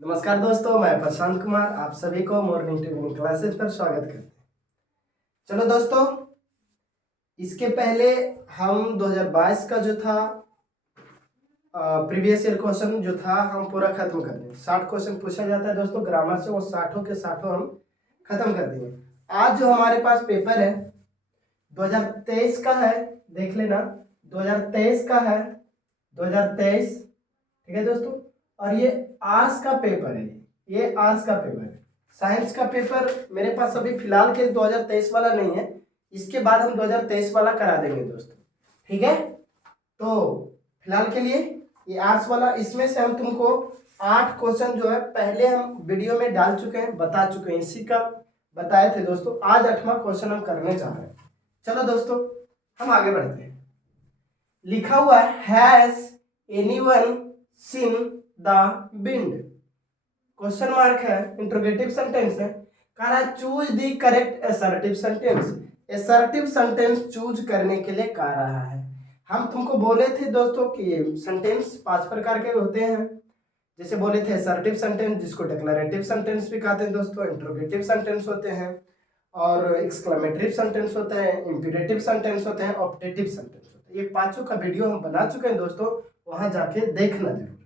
नमस्कार दोस्तों, मैं प्रशांत कुमार आप सभी को मॉर्निंग ट्रेनिंग क्लासेज पर स्वागत करते हैं। चलो दोस्तों, इसके पहले हम 2022 का जो था प्रीवियस ईयर क्वेश्चन जो था हम पूरा खत्म कर देंगे। 60 क्वेश्चन पूछा जाता है दोस्तों ग्रामर से, वो 60 के 60 हम खत्म कर देंगे। आज जो हमारे पास पेपर है 2023 का है, देख लेना 2023 का है, 2023, ठीक है दोस्तों। और ये आर्ट्स का पेपर है, ये आर्ट्स का पेपर है। साइंस का पेपर मेरे पास अभी फिलहाल के 2023 वाला नहीं है, इसके बाद हम 2023 वाला करा देंगे दोस्तों, ठीक है। तो फिलहाल के लिए ये आर्ट्स वाला, इसमें से हम तुमको 8 क्वेश्चन जो है पहले हम वीडियो में डाल चुके हैं, बता चुके हैं, इसी का बताए थे दोस्तों। आज 8वां क्वेश्चन हम करने जा रहे हैं। चलो दोस्तों हम आगे बढ़ते हैं। लिखा हुआ है has anyone seen the wind, question mark है, इंट्रोगेटिव सेंटेंस है। कह रहा है choose the correct assertive sentence. Assertive sentence choose करने के लिए कह रहा है। हम तुमको बोले थे दोस्तों कि सेंटेंस 5 प्रकार के होते हैं। जैसे बोले थे असर्टिव सेंटेंस, जिसको डिक्लेरेटिव सेंटेंस भी कहते हैं दोस्तों, इंट्रोगेटिव सेंटेंस होते हैं, और एक्सक्लेमेटरी सेंटेंस होते हैं, इंपीरेटिव सेंटेंस होते हैं, ऑप्टेटिव सेंटेंस होते हैं। ये पांचों का वीडियो हम बना चुके हैं दोस्तों, वहां जाके देखना जरूर।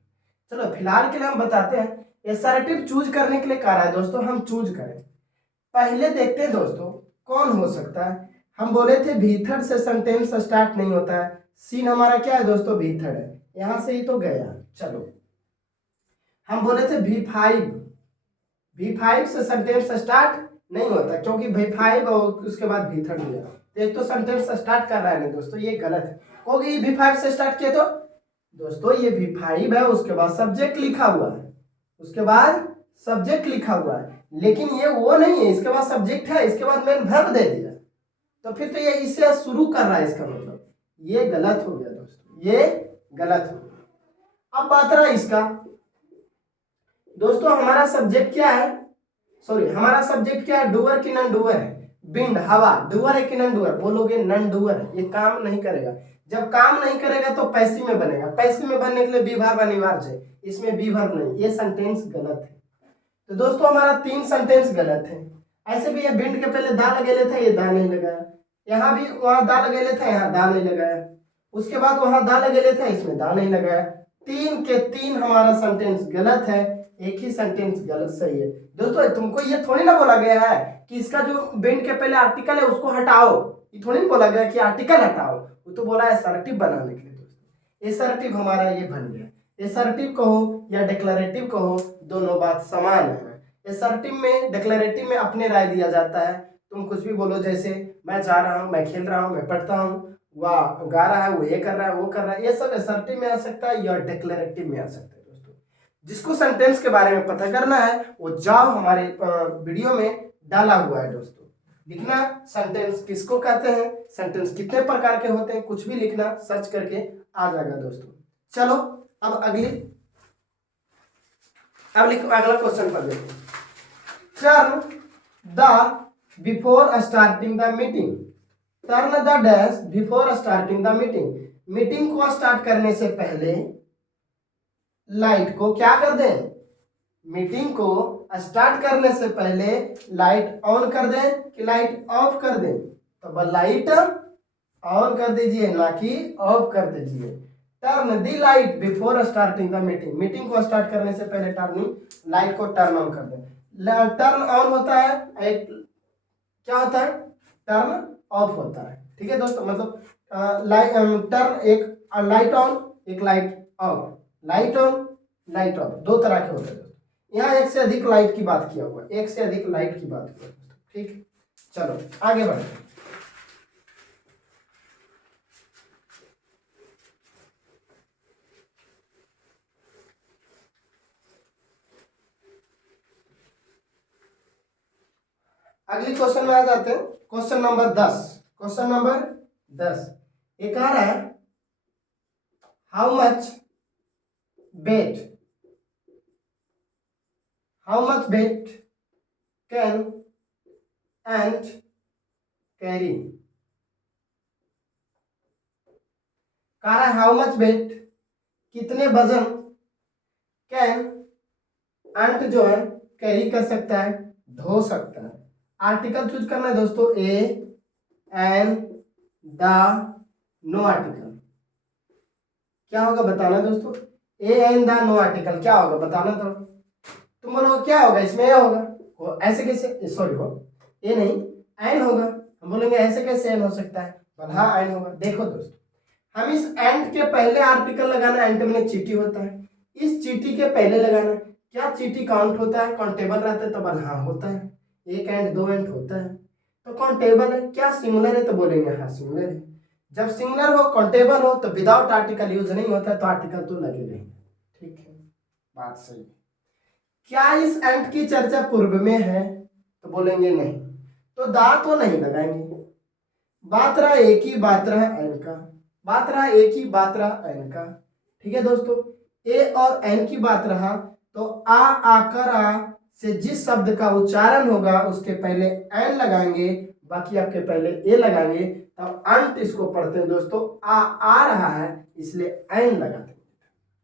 चलो फिलहाल के लिए हम बताते हैं असर्टिव चूज करने के लिए कह रहा है दोस्तों, हम चूज करें। पहले देखते हैं दोस्तों कौन हो सकता है। हम बोले थे भीथड़ से सेंटेंस स्टार्ट नहीं होता है। सीन हमारा क्या है दोस्तों, भीथड़ है, यहां से ही तो गया। चलो हम बोले थे V5 से सेंटेंस स्टार्ट नहीं होता, क्योंकि V5 और उसके बाद भीथड़ दिया, एक तो सेंटेंस स्टार्ट कर रहा है नहीं दोस्तों, ये गलत है। क्योंकि V5 से स्टार्ट किया तो दोस्तों ये V5 है, उसके बाद सब्जेक्ट लिखा हुआ है, उसके बाद सब्जेक्ट लिखा हुआ है, लेकिन ये वो नहीं है, इसके बाद सब्जेक्ट है, इसके बाद मैंने वर्ब दे दिया, तो फिर तो ये इससे शुरू कर रहा है, इसका मतलब ये गलत हो गया दोस्तों, ये गलत हो गया। अब बात रहा इसका दोस्तों, हमारा सब्जेक्ट क्या है, सॉरी हमारा सब्जेक्ट क्या है, डूअर की नन डूअर है। विंड हवा डूअर है कि नन डूअर, बोलोगे नन डूअर है, ये काम नहीं करेगा। जब काम नहीं करेगा तो पैसिव में बनेगा, पैसिव में बनने के लिए बी वर्ब अनिवार्य है, इसमें बी वर्ब नहीं, ये सेंटेंस गलत है। तो दोस्तों हमारा 3 सेंटेंस गलत है। ऐसे भी ये विंड के पहले दा लगेले था, ये दा नहीं लगाया, यहाँ भी वहां दा लगेले था, यहाँ दा नहीं लगाया, उसके बाद वहां दा लगेले था, इसमें दा नहीं लगाया। 3 के 3 हमारा सेंटेंस गलत है, एक ही सेंटेंस गलत सही है। दोस्तों तुमको ये थोड़ी ना बोला गया है कि इसका जो विंड के पहले आर्टिकल है उसको हटाओ, ये थोड़ी ना बोला गया कि आर्टिकल हटाओ, वो तो बोला है असर्टिव बनाने के लिए। दोस्तों असर्टिव हमारा ये बन गया। असर्टिव कहो या डिक्लेरेटिव कहो, दोनों बात समान है। असर्टिव में डिक्लेरेटिव में अपने राय दिया जाता है, तुम कुछ भी बोलो, जैसे मैं जा रहा हूँ, मैं खेल रहा हूँ, मैं पढ़ता हूँ, वह गा रहा है, वो ये कर रहा है, वो कर रहा है, ये सब असर्टिव में आ सकता है या डिक्लेरेटिव में आ सकता है। दोस्तों जिसको सेंटेंस के बारे में पता करना है वो जाओ, हमारे वीडियो में डाला हुआ है दोस्तों। लिखना सेंटेंस किसको कहते हैं, सेंटेंस कितने प्रकार के होते हैं, कुछ भी लिखना, सर्च करके आ जाएगा दोस्तों। चलो अब अगला क्वेश्चन पर देखो। Turn the before starting the meeting, turn the dash before starting the meeting, meeting को स्टार्ट करने से पहले लाइट को क्या कर दें, मीटिंग को स्टार्ट करने से पहले लाइट ऑन कर दें कि लाइट ऑफ कर दें, तो लाइट ऑन कर दीजिए, ना कि ऑफ कर दीजिए। Turn the light before starting the meeting, meeting को स्टार्ट करने से पहले टर्निंग लाइट को टर्न ऑन कर दें। टर्न ऑन होता है, एक क्या होता है, टर्न ऑफ होता है, ठीक है दोस्तों। मतलब टर्न एक लाइट ऑन, एक light of, light on light of, दो तरह के होते हैं। यहाँ एक से अधिक लाइट की बात किया हुआ है, एक से अधिक लाइट की बात किया, ठीक। चलो आगे बढ़ते हैं। अगली क्वेश्चन में आ जाते हैं, क्वेश्चन नंबर 10। क्वेश्चन नंबर 10 ये कह रहा है how much weight, how much weight can ant carry, कह रहा है हाउ मच वेट कितने वजन, कैन अंट जो है कैरी कर सकता है, धो सकता है। आर्टिकल चूज करना है दोस्तों, A N the, no article. क्या होगा बताना दोस्तों, A N the no article क्या होगा बताना। तो तुम बोलो क्या होगा इसमें, ए होगा। वो ऐसे कैसे, सॉरी हो ए नहीं एन होगा। हम बोलेंगे ऐसे कैसे एन हो सकता है, बोल हाँ एन होगा। देखो दोस्तों, हम इस एंड के पहले आर्टिकल लगाना, एंड में चीटी होता है, इस चीटी के पहले लगाना। क्या चीटी काउंट होता है, काउंटेबल रहता है, तो बोल हाँ होता है। एक एंड दो एंड होता है तो काउंटेबल है। क्या सिंगुलर है, तो बोलेंगे हाँ सिंगुलर है। जब सिंगुलर हो, काउंटेबल हो, तो विदाउट आर्टिकल यूज नहीं होता है, तो आर्टिकल तो लगेगा ही। ठीक है, बात सही है। क्या इस एंड की चर्चा पूर्व में है, तो बोलेंगे नहीं, तो दा तो नहीं लगाएंगे। बात रहा एक ही बात रहा एन का, बात रहा एक ही बात रहा एन का। ठीक है दोस्तों, ए और एन की बात रहा, तो आ आकर आ से जिस शब्द का उच्चारण होगा उसके पहले एन लगाएंगे, बाकी आपके पहले ए लगाएंगे, तब अंत इसको पढ़ते हैं दोस्तों। आ रहा है इसलिए एन लगाते हैं।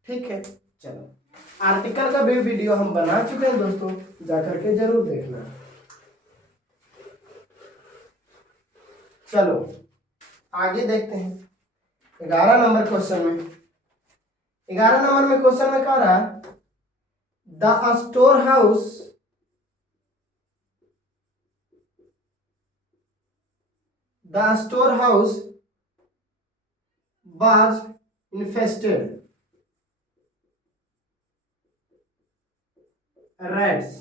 ठीक है, चलो आर्टिकल का भी वीडियो हम बना चुके हैं दोस्तों, जाकर के जरूर देखना। चलो आगे देखते हैं 11 नंबर क्वेश्चन में। 11 नंबर में क्वेश्चन में कह रहा है the store house was infested rats।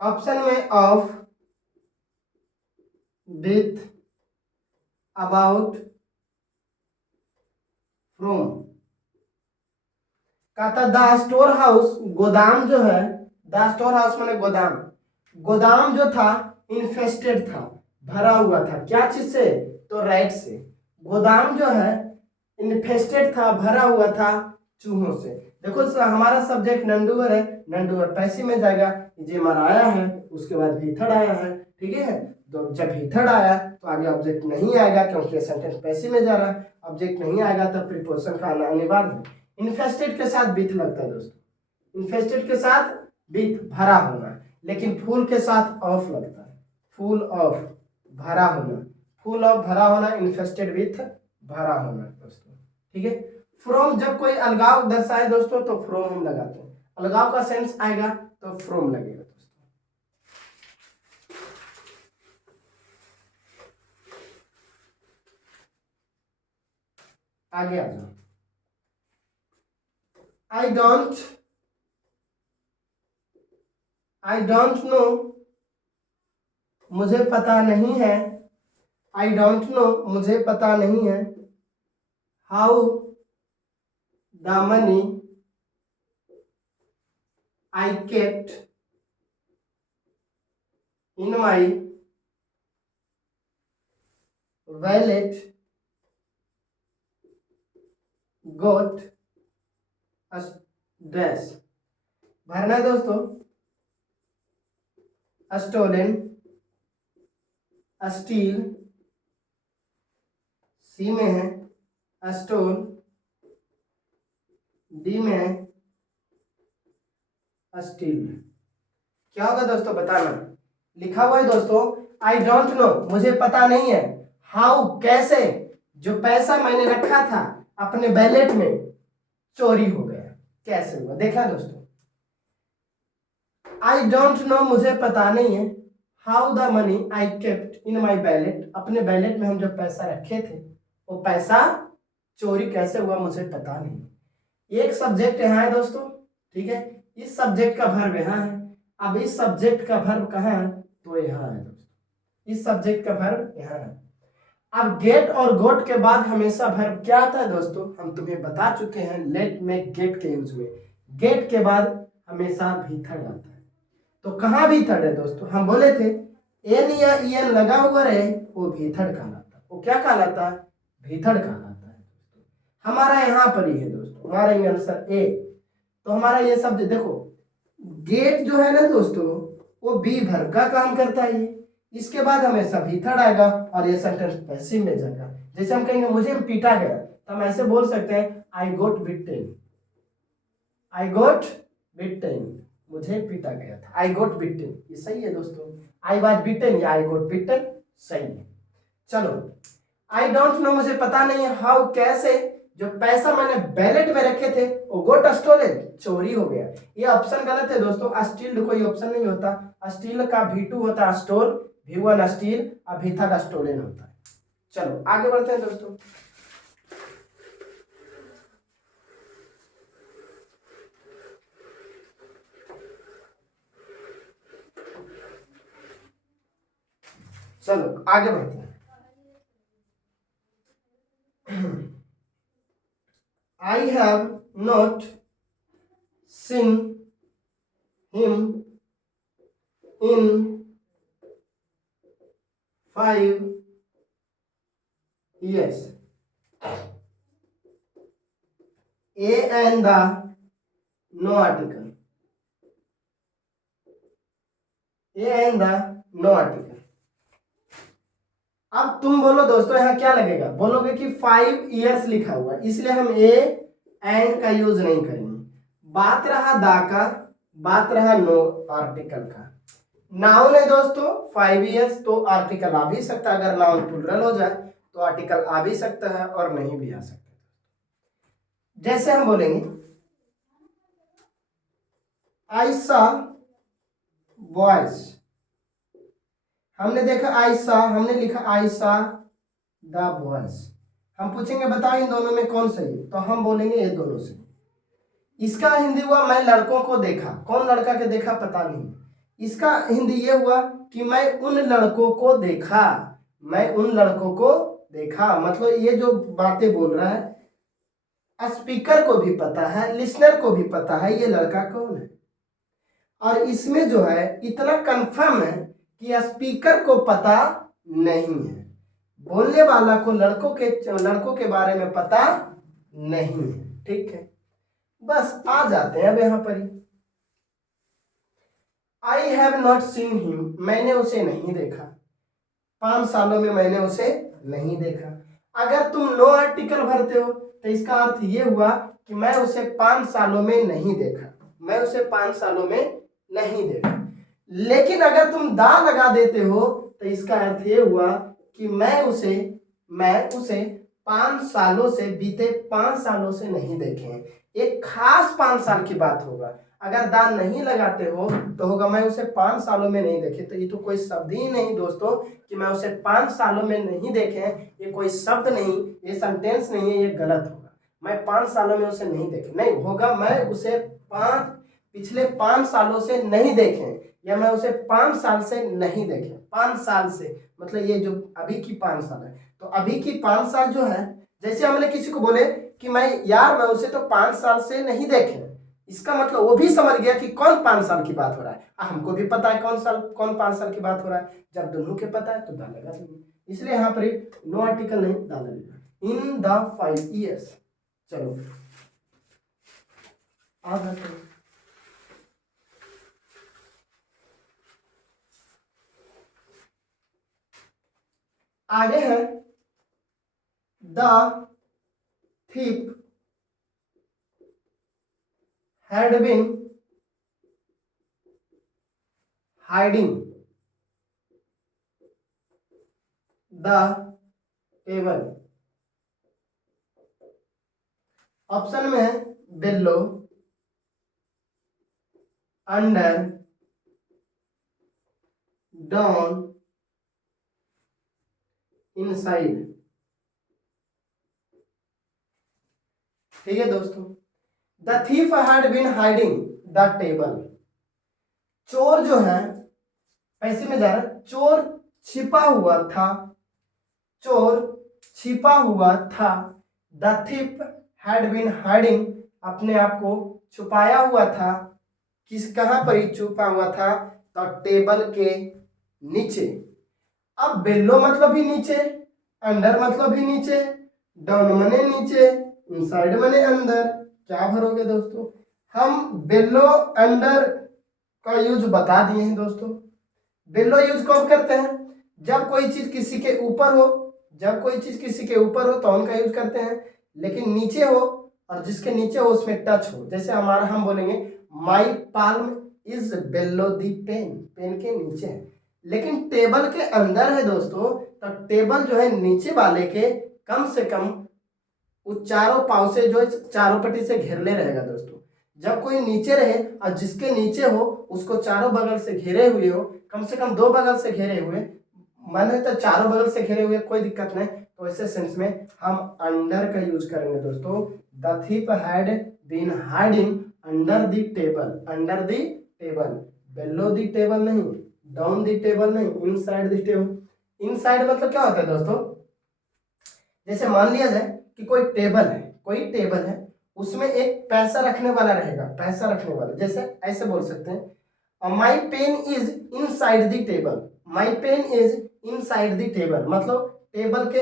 Option में ऑफ, विथ, अबाउट, फ्रॉम। कहता द स्टोर हाउस, गोदाम जो है, द स्टोर हाउस माने गोदाम, गोदाम जो था इन्फेस्टेड था, भरा हुआ था। क्या चीज से, तो रैट से। गोदाम जो है इन्फेस्टेड था, भरा हुआ था चूहों से। देखो हमारा सब्जेक्ट नंडूवर है, नंडूवर पैसिव में जाएगा, जे मराया है उसके बाद भी थर्ड आया है। ठीक है, तो जब भी थर्ड आया तो आगे ऑब्जेक्ट नहीं आएगा, क्योंकि सेंटेंस पैसिव में जा रहा है। ऑब्जेक्ट नहीं आएगा तब प्रीपोजिशन का आना अनिवार्य है। इन्फेस्टेड के साथ बीथ लगता है दोस्तों, इन्फेस्टेड के साथ बीथ भरा होना, लेकिन फूल के साथ ऑफ लगता है, फुल ऑफ भरा होना, फुल ऑफ भरा होना, इन्फेस्टेड विथ भरा होना दोस्तों। ठीक है, फ्रॉम जब कोई अलगाव दर्शाए दोस्तों तो फ्रॉम हम लगाते हैं, अलगाव का सेंस आएगा तो फ्रॉम लगेगा दोस्तों। आगे आ जाओ। आई डोंट नो, मुझे पता नहीं है। आई डोंट नो, मुझे पता नहीं है। How the money I kept in my wallet got dress. भरना है दोस्तों, स्टोलन, स्टील, सी में है स्टोल, डी में है स्टील। क्या होगा दोस्तों बताना। लिखा हुआ है दोस्तों आई डोंट नो, मुझे पता नहीं है। हाउ कैसे, जो पैसा मैंने रखा था अपने बैलेट में चोरी हो गया, कैसे हुआ देखा दोस्तों। आई डोंट नो, मुझे पता नहीं है। How the money I kept in my ballot, अपने बैलेट में हम जो पैसा रखे थे वो पैसा चोरी कैसे हुआ मुझे पता नहीं। एक सब्जेक्ट यहाँ है दोस्तों, ठीक है, इस सब्जेक्ट का वर्ब यहाँ है। अब इस सब्जेक्ट का वर्ब कहाँ है, तो यहाँ है दोस्तों, इस सब्जेक्ट का वर्ब यहाँ है। अब गेट और गोट के बाद हमेशा वर्ब क्या आता है दोस्तों, हम तुम्हें बता चुके हैं लेट में गेट के यूज में। गेट के बाद हमेशा भीतर आता है, तो कहाँ भीतर है दोस्तों, हम बोले थे एन या ई एन लगा हुआ रहे वो भीतर कहलाता है। वो क्या कहलाता है, भीतर कहलाता है। हमारा यहाँ पर ही है दोस्तों, हमारा आंसर ए। तो हमारा ये शब्द देखो, गेट जो है ना दोस्तों वो बी वर्ब का काम करता है, इसके बाद हमेशा भीतर आएगा और ये सेंटेंस पैसिव में जाएगा। जैसे हम कहेंगे मुझे पीटा गया, तो हम ऐसे बोल सकते हैं आई गोट बिटेन, आई गोट बिटेन, मुझे पीटा गया था। आई गॉट बिटेन, ये सही है दोस्तों। आई वाज बिटेन या आई गॉट बिटेन सही है। चलो, आई डोंट नो, मुझे पता नहीं है। हाउ, कैसे, जो पैसा मैंने बैलेट में रखे थे वो गोट स्टोलन, चोरी हो गया। ये ऑप्शन गलत है दोस्तों। स्टील्ड कोई ऑप्शन नहीं होता। स्टील का V2 होता है स्टोर, V1 स्टील, और V थर्ड स्टोलन होता है। चलो आगे बढ़ते हैं दोस्तों। चलो आगे बढ़ते हैं। I have not seen him in 5 years. A and the no article. A and the no article. अब तुम बोलो दोस्तों, यहाँ क्या लगेगा? बोलोगे कि 5 years लिखा हुआ, इसलिए हम ए एंड का यूज नहीं करेंगे। बात रहा दा का, बात रहा नो आर्टिकल का। नाउन है दोस्तों 5 years, तो आर्टिकल आ भी सकता है। अगर नाउन प्लुरल हो जाए तो आर्टिकल आ भी सकता है और नहीं भी आ सकता है। जैसे हम बोलेंगे आई सॉ बॉयज, हमने देखा आई सा, हमने लिखा आई सा द बॉयज। हम पूछेंगे बताओ इन दोनों में कौन सही है, तो हम बोलेंगे ये दोनों सही। इसका हिंदी हुआ मैं लड़कों को देखा, कौन लड़का के देखा पता नहीं। इसका हिंदी ये हुआ कि मैं उन लड़कों को देखा, मैं उन लड़कों को देखा। मतलब ये जो बातें बोल रहा है स्पीकर को भी पता है, लिसनर को भी पता है ये लड़का कौन है। और इसमें जो है इतना कंफर्म है कि स्पीकर को पता नहीं है, बोलने वाला को लड़कों के बारे में पता नहीं है। ठीक है, बस आ जाते हैं अब यहाँ पर ही। I have not seen him, मैंने उसे नहीं देखा, 5 सालों में मैंने उसे नहीं देखा। अगर तुम नो आर्टिकल भरते हो तो इसका अर्थ ये हुआ कि मैं उसे 5 सालों में नहीं देखा, मैं उसे 5 सालों में नहीं देखा। लेकिन अगर तुम दा लगा देते हो तो इसका अर्थ ये हुआ कि मैं उसे 5 सालों से, बीते 5 सालों से नहीं देखे हैं। एक खास 5 साल की बात होगा। अगर दा नहीं लगाते हो तो होगा मैं उसे 5 सालों में नहीं देखे। तो ये तो कोई शब्द ही नहीं दोस्तों कि मैं उसे 5 सालों में नहीं देखे। ये कोई शब्द नहीं, ये सेंटेंस नहीं है, ये गलत होगा। मैं 5 सालों में उसे नहीं देखे नहीं होगा, मैं उसे पिछले 5 सालों से नहीं देखे, या मैं उसे 5 साल से नहीं देखे। 5 साल से मतलब ये जो अभी की 5 साल है, तो अभी की 5 साल जो है, जैसे हमने किसी को बोले कि मैं मैं उसे तो 5 साल से नहीं देखे, इसका मतलब वो भी समझ गया कि कौन 5 साल की बात हो रहा है। हमको भी पता है कौन 5 साल की बात हो रहा है। जब दोनों के पता है तो दा लगा देंगे, इसलिए यहाँ पर नो आर्टिकल नहीं, दा लगेगा। In the 5 years। चलो आगे है the thief had been hiding the table। ऑप्शन में है below, under, down, inside। ठीक है दोस्तों, the thief had been hiding the table. चोर जो है पैसे में जा रहा, चोर छिपा हुआ था, चोर छिपा हुआ था। The thief had been hiding, अपने आप को छुपाया हुआ था। कहां पर ही छुपा हुआ था? तो टेबल के नीचे। अब बेलो मतलब ही नीचे, अंडर मतलब ही नीचे, डाउन मने नीचे, इनसाइड मने अंदर। क्या भरोगे दोस्तों? हम बेलो अंडर का यूज बता दिए हैं दोस्तों। बेलो यूज कब करते हैं? जब कोई चीज किसी के ऊपर हो, जब कोई चीज किसी के ऊपर हो तो उनका यूज करते हैं। लेकिन नीचे हो और जिसके नीचे हो उसमें टच हो, जैसे हम बोलेंगे my palm is below the pen, pen के नीचे है, लेकिन टेबल के अंदर है दोस्तों, तो टेबल जो है नीचे वाले के कम से कम वो चारों पाव से जो है चारों पट्टी से घेरले रहेगा दोस्तों। जब कोई नीचे रहे और जिसके नीचे हो उसको चारों बगल से घेरे हुए हो, कम से कम 2 बगल से घेरे हुए, मन है तो चारों बगल से घेरे हुए, कोई दिक्कत नहीं, तो ऐसे सेंस में हम अंडर का यूज करेंगे दोस्तों। The thief had been hiding under the table, under the table, below the table नहीं, डाउन दी टेबल नहीं, इनसाइड दी टेबल। इनसाइड मतलब क्या होता है दोस्तों, जैसे मान लिया जाए कि कोई टेबल है, कोई टेबल है, उसमें एक पैसा रखने वाला रहेगा, पैसा रखने वाला, जैसे ऐसे बोल सकते हैं my pen is inside the table, my pen is inside the table, मतलब टेबल के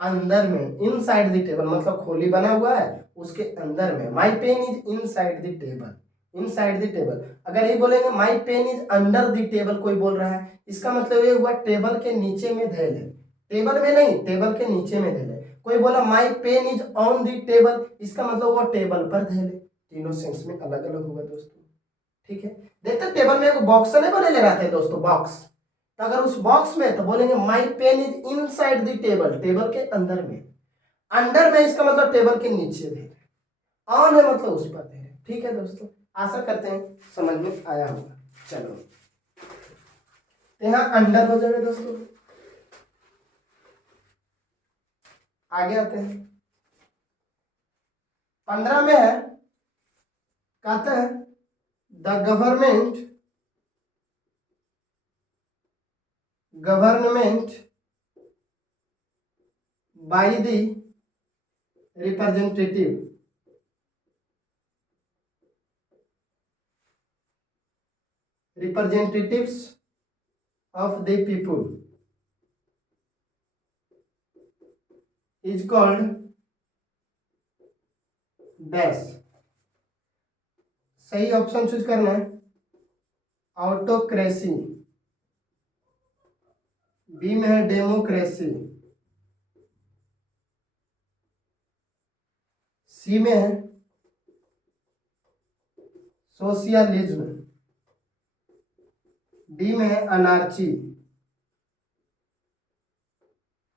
अंदर में, इनसाइड द टेबल मतलब खोली बना हुआ है उसके अंदर में, my pen is inside the table, inside the table. अगर ये बोलेंगे my pen is under the table, कोई बोल रहा है, इसका मतलब ये हुआ टेबल के नीचे में धैल है, टेबल में नहीं, टेबल के नीचे में धैल है। कोई बोला my pen is on the table, इसका मतलब वो टेबल पर धैले। तीनों सेंस में अलग अलग होगा दोस्तों, ठीक है। देखते टेबल में एक बॉक्स नहीं बने लगाते हैं दोस्तों, बॉक्स, तो अगर उस बॉक्स में तो बोलेंगे my pen is inside the table, table के अंदर में, अंडर में इसका मतलब टेबल के नीचे धैले, ऑन है मतलब उस पर धैले, ठीक है दोस्तों। आशा करते हैं समझ में आया होगा। चलो यहाँ अंडर हो जाएगा दोस्तों, आगे आते हैं। 15 में है, कहते हैं the government by the representatives of the people is called dash. सही ऑप्शन चूज करना है, ऑटोक्रेसी, बी में है डेमोक्रेसी, सी में है सोशलिज्म, डी में है अनार्ची।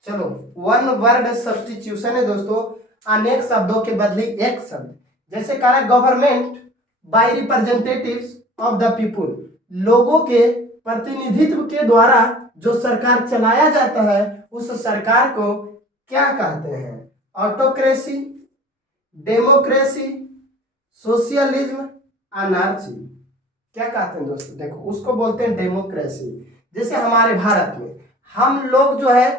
चलो वन वर्ड सब्स्टिट्यूशन है दोस्तों, अनेक शब्दों के बदले एक शब्द, जैसे कहा government by representatives of the people, लोगों के प्रतिनिधित्व के द्वारा जो सरकार चलाया जाता है उस सरकार को क्या कहते हैं, ऑटोक्रेसी, डेमोक्रेसी, सोशलिज्म, अनार्ची, क्या कहते हैं दोस्तों, देखो उसको बोलते हैं डेमोक्रेसी। जैसे हमारे भारत में हम लोग जो है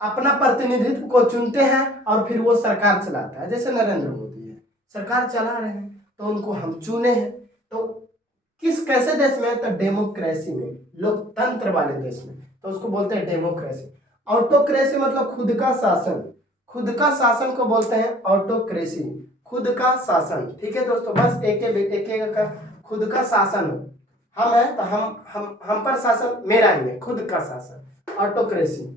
अपना प्रतिनिधित्व को चुनते हैं और फिर वो सरकार चलाता है, जैसे नरेंद्र मोदी है, सरकार चला रहे हैं तो उनको हम चुने हैं, तो किस कैसे देश में, तो डेमोक्रेसी में, लोकतंत्र वाले देश में, तो उसको बोलते हैं डेमोक्रेसी। ऑटोक्रेसी मतलब खुद का शासन, खुद का शासन को बोलते हैं ऑटोक्रेसी, खुद का शासन, ठीक है दोस्तों। बस एक का खुद का शासन, हम है तो हम पर शासन, मेरा ही है, खुद का शासन, ऑटोक्रेसी।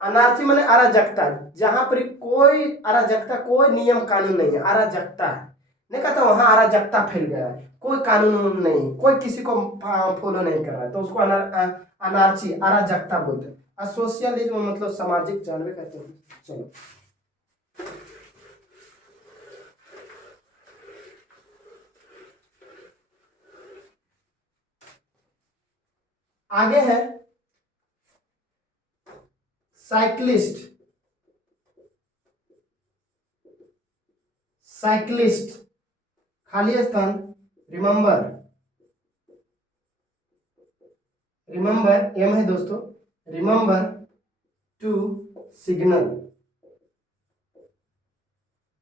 अनार्ची माने अराजकता, जहां पर कोई अराजकता, कोई नियम कानून नहीं है, अराजकता है, नहीं कहता वहां अराजकता फैल गया है, कोई कानून नहीं, कोई किसी को फॉलो नहीं कर रहा है, तो उसको अनार्ची, अराजकता बोलते हैं। सोशलिज्म मतलब सामाजिक, जानवे कहते हैं। चलो आगे है साइक्लिस्ट, साइक्लिस्ट खाली स्थान, रिमेंबर, रिमेंबर एम है दोस्तों, remember to signal,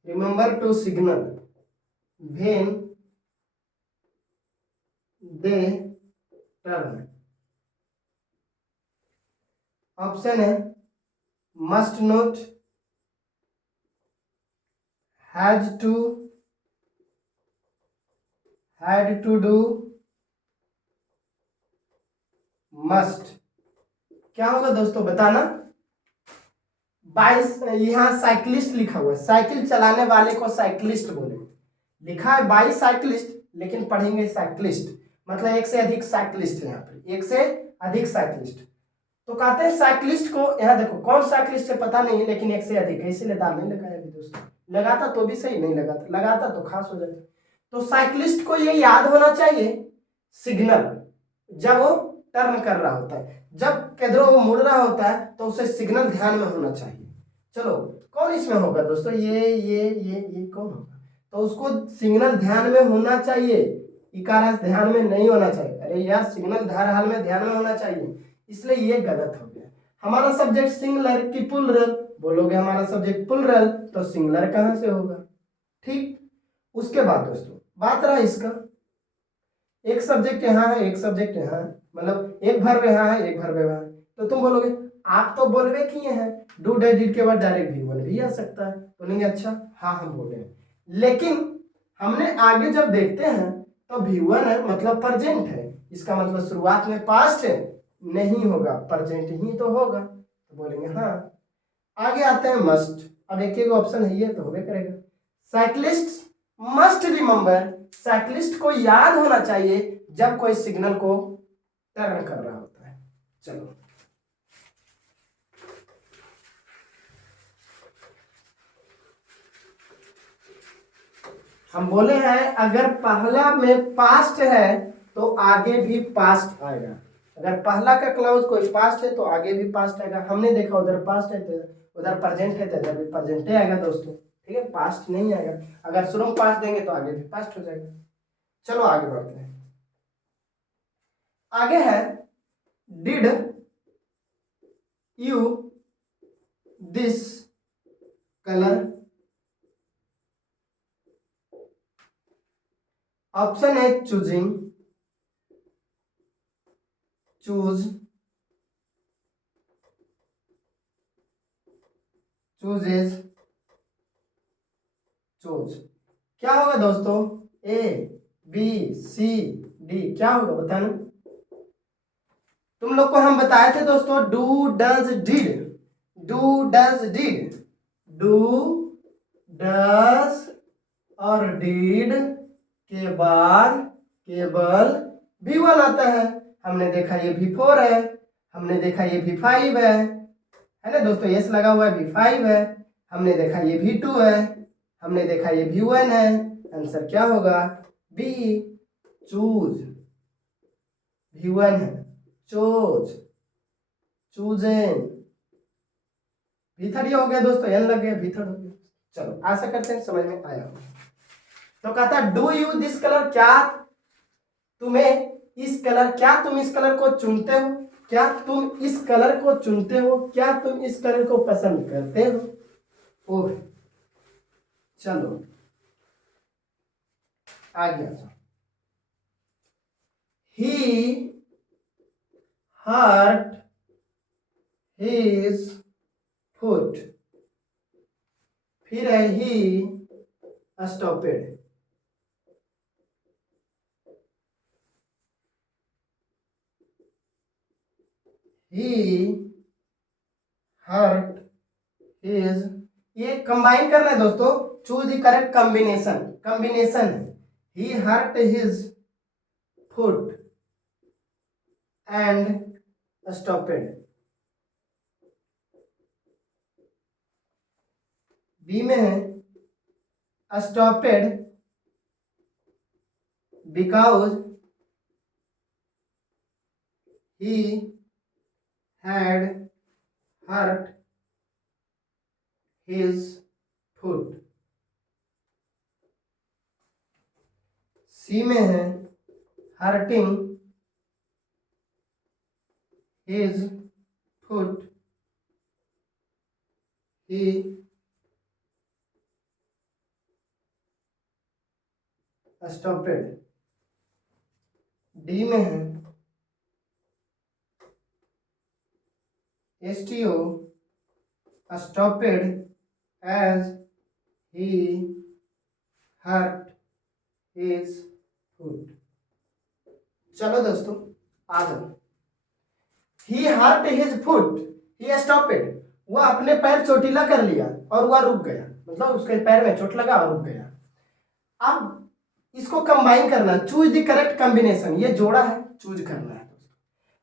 remember to signal when they turn. Option है must not, has to, had to do, must. क्या होगा दोस्तों बताना। बाइस, यहाँ साइक्लिस्ट लिखा हुआ है, साइकिल चलाने वाले को साइक्लिस्ट बोले, लिखा है बाई साइक्लिस्ट, लेकिन पढ़ेंगे साइक्लिस्ट, मतलब एक से अधिक साइक्लिस्ट है यहाँ पर, एक से अधिक साइक्लिस्ट। तो कहते हैं साइक्लिस्ट को, यहाँ देखो कौन साइक्लिस्ट है पता नहीं, लेकिन एक से अधिक है, इसीलिए दाल नहीं लगाया अभी दोस्तों। लगाता तो भी सही, नहीं लगाता, लगाता तो खास हो जाता। तो साइक्लिस्ट को ये याद होना चाहिए सिग्नल, जब वो टर्न कर रहा होता है, जब किधरों वो मुड़ रहा होता है तो उसे सिग्नल ध्यान में होना चाहिए। चलो कौन इसमें होगा दोस्तों, ये कौन होगा, तो उसको सिग्नल ध्यान में होना चाहिए, इकार ध्यान में नहीं होना चाहिए। अरे यार सिग्नल हर हाल में ध्यान में होना चाहिए, इसलिए ये गलत हो गया। हमारा सब्जेक्ट सिंगुलर की प्लुरल, बोलोगे हमारा सब्जेक्ट प्लुरल तो सिंगुलर कहां से होगा, ठीक। उसके बाद दोस्तों बात रहा इसका, एक सब्जेक्ट यहाँ है, एक सब्जेक्ट यहाँ है, मतलब एक वर्ब यहाँ है, एक वर्ब यहाँ है, तो तुम बोलोगे, आप तो बोलवे किए हैं डू डे डिड के बाद डायरेक्ट V1 भी आ सकता है, बोलेंगे अच्छा हाँ हम बोले हैं, लेकिन हमने आगे जब देखते हैं तो V1 है मतलब प्रेजेंट है, इसका मतलब शुरुआत में पास्ट है नहीं होगा, प्रेजेंट ही तो होगा, तो बोलेंगे हाँ। आगे आते हैं मस्ट, अब एक ऑप्शन है ये तो होबे करेगा। साइक्लिस्ट मस्ट रिमेंबर, साइक्लिस्ट को याद होना चाहिए जब कोई सिग्नल को टर्न कर रहा होता है। चलो हम बोले हैं अगर पहला में पास्ट है तो आगे भी पास्ट आएगा, अगर पहला का क्लॉज कोई पास्ट है तो आगे भी पास्ट आएगा। हमने देखा उधर पास्ट है तो उधर प्रेजेंट है तो इधर भी प्रेजेंट ही आएगा दोस्तों, ठीक है, पास्ट नहीं आएगा। अगर शुरू में पास्ट देंगे तो आगे भी पास्ट हो जाएगा। चलो आगे बढ़ते हैं। आगे है did you this colour, option है चूजिंग, चूज, चूजेज, चूज। क्या होगा दोस्तों, ए बी सी डी, क्या होगा बताना। तुम लोग को हम बताए थे दोस्तों do does did, do does did, do does और डिड के बाद केवल V1 आता है। हमने देखा ये V4 है, हमने देखा ये V5 है ना दोस्तों, यस लगा हुआ है V5 है, हमने देखा ये V2 है, हमने देखा ये V1 है। आंसर क्या होगा, बी, चूज, V1 है, चूज, चूजेन, V3 हो गया दोस्तों, एन लग गया, V3 हो गया। चलो आशा करते हैं समझ में आया। तो कहता डू यू दिस कलर, क्या तुम्हें इस कलर, क्या तुम इस कलर को चुनते हो, क्या तुम इस कलर को चुनते हो, क्या तुम इस कलर को पसंद करते हो। ओह चलो आगे आ जाओ। ही हर्ट हिज फुट, फिर है he stopped, he hurt his, ये कंबाइन करना है दोस्तों, choose the correct combination, combination है, he hurt his foot and stopped, B में है stopped because he had hurt his foot, सी में है hurting his foot, he stopped, D में है STO stopped as he hurt his foot। चलो दोस्तों आ जाओ। He hurt his foot, he stopped, वह अपने पैर चोटीला कर लिया और वह रुक गया, मतलब उसके पैर में चोट लगा और रुक गया। अब इसको कंबाइन करना, चूज द करेक्ट कॉम्बिनेशन, ये जोड़ा है, चूज करना है।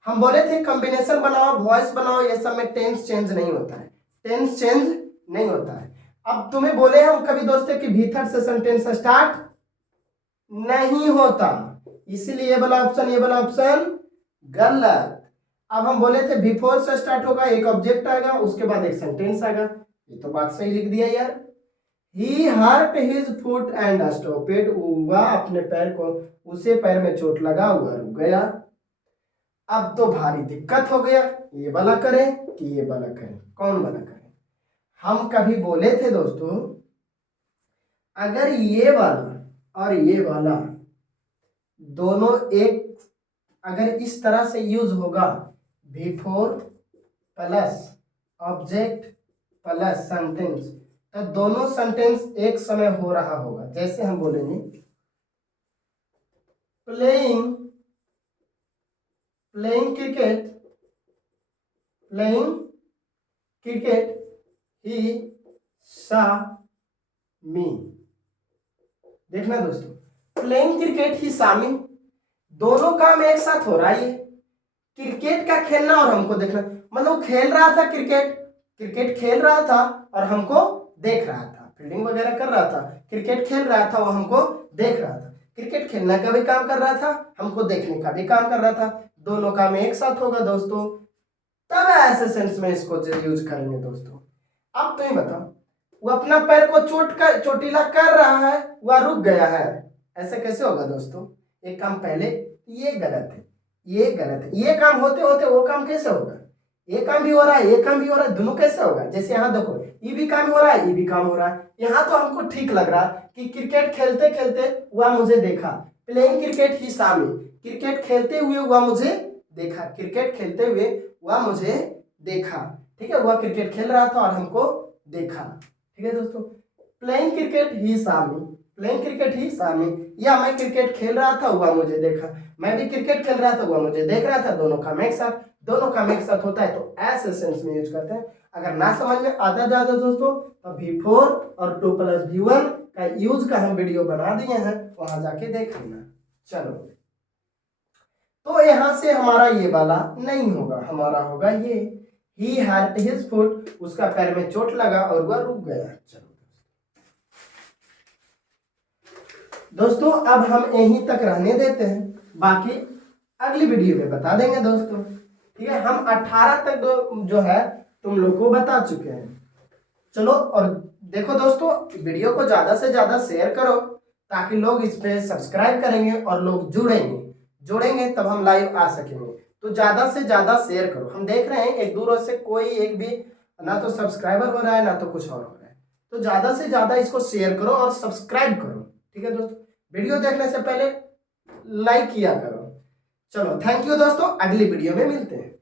हम बोले थे कॉम्बिनेशन बनाओ, वॉइस बनाओ, ये सब में टेंस चेंज नहीं होता है, टेंस चेंज नहीं होता है। अब तुम्हें बोले हम कभी दोस्तों कि भीतर से सेंटेंस स्टार्ट नहीं होता, इसीलिए ये वाला ऑप्शन गलत। अब हम बोले थे बिफोर से स्टार्ट होगा, एक ऑब्जेक्ट आएगा, उसके बाद एक सेंटेंस आएगा, ये तो बात सही लिख दिया यार। ही hurt his foot and stopped, वह अपने पैर को, उसे पैर में चोट लगा, हुआ रुक गया। अब तो भारी दिक्कत हो गया, ये वाला करें कि ये वाला करें, कौन वाला करें? हम कभी बोले थे दोस्तों अगर ये वाला और ये वाला दोनों एक अगर इस तरह से यूज होगा, before plus object plus sentence, तो दोनों सेंटेंस एक समय हो रहा होगा। जैसे हम बोलेंगे प्लेइंग क्रिकेट ही सा मी। देखना दोस्तों, प्लेइंग क्रिकेट ही सा मी, दोनों काम एक साथ हो रहा है। ये क्रिकेट का खेलना और हमको देखना, मतलब खेल रहा था क्रिकेट खेल रहा था और हमको देख रहा था, फील्डिंग वगैरह कर रहा था, क्रिकेट खेल रहा था, वो हमको देख रहा था। क्रिकेट खेलने का भी काम कर रहा था, हमको देखने का भी काम कर रहा था, दोनों काम एक साथ होगा दोस्तों, तब ऐसे सेंस में इसको यूज करेंगे दोस्तों। अब तुम बताओ, वो अपना पैर को चोटीला कर रहा है, वह रुक गया है, ऐसे कैसे होगा दोस्तों? एक काम पहले, ये गलत है, ये गलत है, ये काम होते होते वो काम कैसे होगा? ये काम भी हो रहा है, ये काम भी हो रहा है, दोनों कैसे होगा? जैसे यहाँ देखो, ये भी काम हो रहा है, ये भी काम हो रहा है। यहाँ तो हमको ठीक लग रहा कि क्रिकेट खेलते खेलते वह मुझे देखा, प्लेइंग क्रिकेट ही सामी, क्रिकेट खेलते हुए वह मुझे देखा, क्रिकेट खेलते हुए वह मुझे देखा, ठीक है, वह क्रिकेट खेल रहा था और हमको देखा, ठीक है दोस्तों। प्लेइंग क्रिकेट ही सामी, प्लेइंग क्रिकेट ही सामी, या मैं क्रिकेट खेल रहा था वह मुझे देखा, मैं भी क्रिकेट खेल रहा था वह मुझे देख रहा था, दोनों काम एक साथ, दोनों काम एक साथ होता है तो ऐसे सेंस में यूज करते हैं। अगर ना समझ में आता जाता दोस्तों तो V4 और 2+V1 का यूज का हम वीडियो बना दिए हैं, वहां जाके देख लेना। चलो, तो यहां से हमारा ये वाला नहीं होगा, हमारा होगा ये ही हर्ट हिज फुट, उसका पैर में चोट लगा और वह रुक गया। चलो दोस्तों, अब हम यहीं तक रहने देते हैं, बाकी अगली वीडियो में बता देंगे दोस्तों, ठीक है। हम 18 तक जो है तुम लोग को बता चुके हैं। चलो, और देखो दोस्तों, वीडियो को ज्यादा से ज्यादा शेयर करो ताकि लोग इस पे सब्सक्राइब करेंगे और लोग जुड़ेंगे तब हम लाइव आ सकेंगे। तो ज्यादा से ज्यादा शेयर करो, हम देख रहे हैं एक दूर से कोई एक भी ना तो सब्सक्राइबर हो रहा है ना तो कुछ और हो रहा है, तो ज्यादा से ज्यादा इसको शेयर करो और सब्सक्राइब करो, ठीक है दोस्तों। वीडियो देखने से पहले लाइक किया करो। चलो, थैंक यू दोस्तों, अगली वीडियो में मिलते हैं।